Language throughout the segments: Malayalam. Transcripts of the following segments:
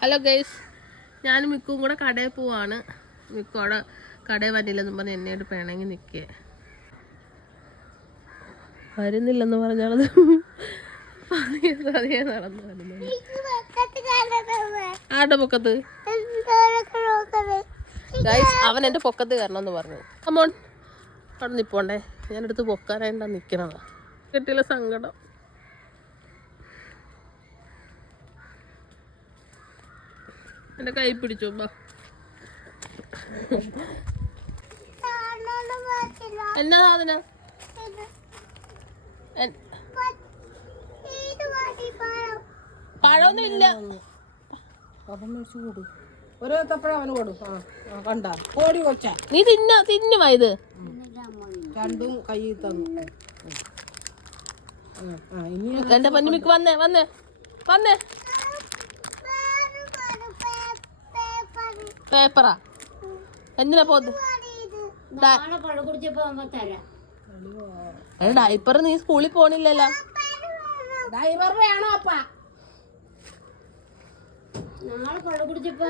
ഹലോ ഗൈസ്, ഞാനും മിക്കും കൂടെ കടയിൽ പോവാണ്. മിക്കും അവിടെ കടയിൽ വന്നില്ലെന്നും പറഞ്ഞ് എന്നോട് പിണങ്ങി നിൽക്കേ. വരുന്നില്ലെന്ന് പറഞ്ഞാലത് പതിയെ നടന്നു വരുന്നത്. ആരുടെ പൊക്കത്ത്? ഗൈസ്, അവൻ എൻ്റെ പൊക്കത്ത് കയറണമെന്ന് പറഞ്ഞു. അമ്മോൺ അവിടെ നിൽപ്പോണ്ടേ, ഞാനെടുത്ത് പൊക്കാനായിട്ടാ നിൽക്കണതാ. കിട്ടിയില്ല, സങ്കടം. എന്റെ കൈ പിടിച്ചു. എന്നാ സാധന? പഴമൊന്നും ഇല്ല. നീ തിന്നുവാ ഇത്? രണ്ടും കൈ തന്നു. എന്റെ പന്നിമിക്ക് വന്നേ വന്നേ വന്നേ. പേപ്പറാ? എന്തിനാ പോത്? ഡൈപ്പർ നീ സ്കൂളിൽ പോണില്ലല്ലോ. ഡൈപ്പർ വേണോ അപ്പ? നാളെ പഴ കുടിച്ചപ്പോ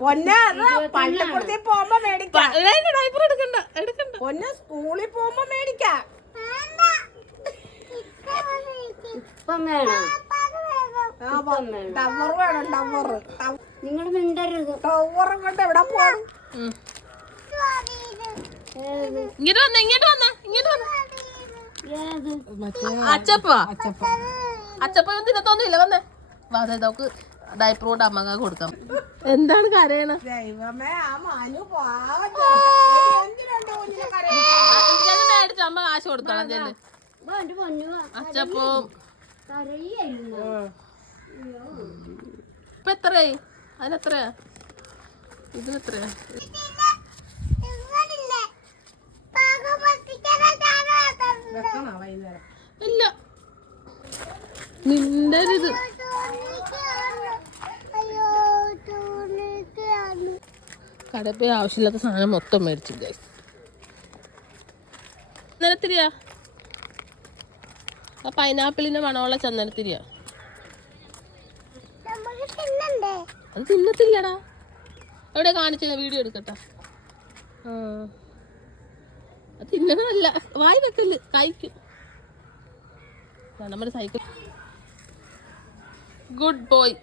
പൊന്നെ പള്ളിക്കൂടത്തിൽ പോകുമ്പോ മേടിക്കാം. ഡൈപ്പർ എടുക്കണ്ട എടുക്കണ്ട. പൊന്നെ സ്കൂളിൽ പോകുമ്പോ മേടിക്കാം. ഇപ്പം വേണം. ടവർ വേണം. ടവർ നിങ്ങൾ മിണ്ടരുത്. ടവർ കൊണ്ട് എവിടെ പോകണം? ഇങ്ങോട്ട് വന്നേ ഇങ്ങോട്ട് വന്നേ ഇങ്ങോട്ട് വന്നേ. അച്ചപ്പ അച്ചപ്പ തിന്നത്തൊന്നുമില്ല. വന്നേ അതെ, നമുക്ക് ഡൈപ്പർ കൊണ്ട് അമ്മക്ക് കൊടുക്കാം. എന്താണ് കരയണ? മേടിച്ച അമ്മ കാശ് കൊടുത്തോളാം. ചെല്ല്. അച്ചപ്പവും ഇപ്പൊ എത്രയായി? അതിനെത്രയാ? ഇതിനെത്രയാ? ഇല്ല, നിന്റെ ഇത് കടയിൽ പോയി ആവശ്യമില്ലാത്ത സാധനം മൊത്തം മേടിച്ചു. ഗൈസ്, ചന്ദനത്തിരിയാ? ആ പൈനാപ്പിളിന്റെ മണമുള്ള ചന്ദനത്തിരിയാ? അത് തിന്നത്തില്ലടാ. എവിടെ കാണിച്ച? വീഡിയോ എടുക്കട്ടെ. അത് തിന്നണമല്ല, വായി വെക്കല്, കഴിക്കും. നമ്മുടെ സൈക്കിൾ ഗുഡ് ബോയ്.